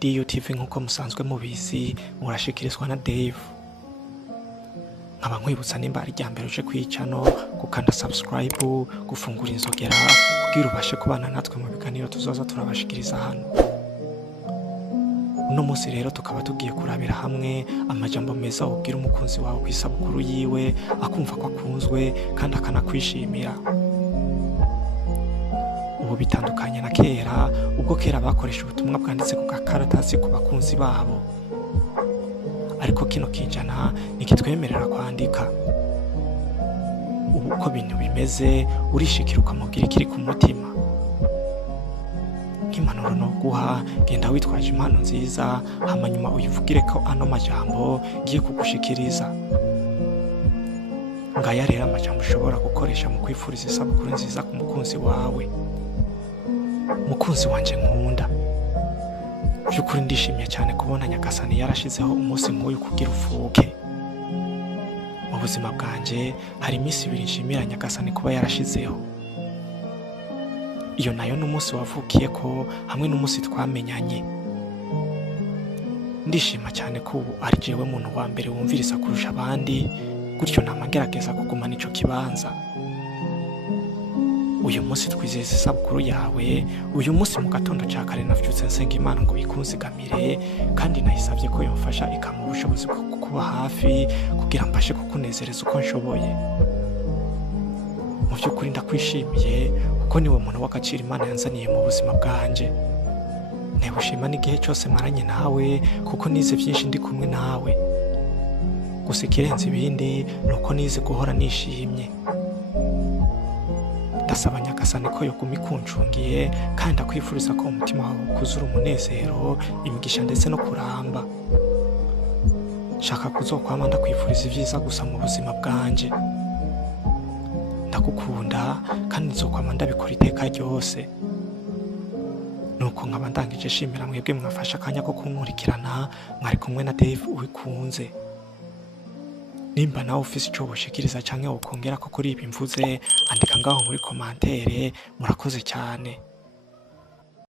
DUTV nk'uko musanzwe mubizi murashikirizwa na Dave. Nkaba nkwibutsa nimba ari ryambere uje kwicano gukanda subscribe, gufungura inzogera kugira ubashe kubana natwe mu biganiro tuzoza turabashikiriza hano. Uno munsi rero tukaba tugiye kurabira hamwe amajambo meza ubwira umukunzi wawe kwisabukuru yiwe akumva ko akunzwe kandi akanakwishimira. Ubu bitandukanye na kera, ubwo kera bakoresha ubutumwa bwanditse ku gakaratasi ku bakunzi babo. Ariko kino kinjana nikitwemerera kwandika. Ubu uko bintu bimeze urishikira ukamubwira ikiri ku mutima. Nk'impanuro no guha, genda witwaje impano nziza hama nyuma uyivugire ko ano majambo ngiye kugushikiriza. Ngaya rero amajambo ushobora gukoresha mu kwifuriza isabukuru nziza ku mukunzi wawe. Mukunzi wanje nkunda, by'ukuri ndishimye cyane kubona Nyagasani yarashizeho umunsi nk'uyu kugira ufuke. Mu buzima bwanje hari iminsi ibiri nshimira Nyagasani kuba yarashizeho. Iyo nayo n'umunsi wavukiye ko hamwe n'umunsi twamenyanye. Ndishima cyane ko ubu ari jewe muntu wa mbere wumviriza kurusha abandi, gutyo namagerageza kugumana ico kibanza. Uyu munsi twizeza isabukuru yawe, uyu munsi mu gatondo ca kare navyutse nsenga Imana ngo ikunzigamire, kandi nayisavye ko yomfasha ikampa ubushobozi bwo kukuba hafi kugira mbashe kukunezereza uko nshoboye. Mu by'ukuri ndakwishimiye kuko niwe muntu w'agaciro Imana yanzaniye mu buzima bwanje. Nebushima n'igihe cyose maranye nawe kuko nize byinshi ndi kumwe nawe. Gusa ikirenze ibindi nuko nize guhora nishimye. Ndasaba Nyagasani ko yoguma ikuncungiye kandi akwifuriza ko umutima wawe ukuzura umunezero, imigisha ndetse no kuramba. Shaka kuzokwama ndakwifuriza ibyiza gusa mu buzima bwanje. Ndagukunda kandi nzokwama ndabikora iteka ryose. Nuko nkaba ndangije shimira mwebwe mwafasha akanya ko kunkurikirana, mwari kumwe na Dave uwikunze. Nimba nawe ufise ico woshikiriza canke wokongera ko kuri ibi mvuze, andika ngaho muri komantere. Murakoze cyane.